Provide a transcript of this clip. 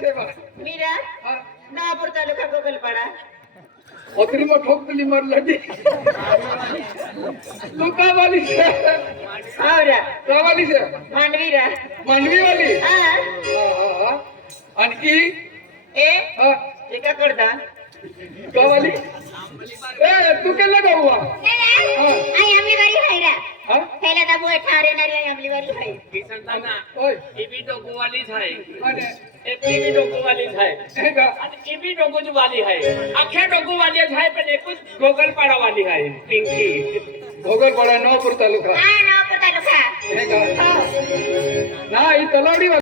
सेवा मीरा हा नागपूर तालुका गोगलपाडा अकरी मग ठोकली मारला तू का वाली से आवरा का वाली से मांडवीरा मांडवी वाली हा हा आणखी ए हा एका करदा का वाली ए तू केला का हुआ आई आमली वाली हायरा हा पहिला दाबू ठारे नारी आई आमली वाली हाय की संताना ओय ईबी डोको वालीच आहे आणि ईबी डोको वालीच आहे हे का आणि ईबी डोकोची वाली आहे अख्ख्या डोको वाली आहे पण एकच गोगलपाडा वाली आहे पिंकी भोगलपाडा नवापूर तालुका हा नागपूर तालुका हे का हो ना ही तलावडी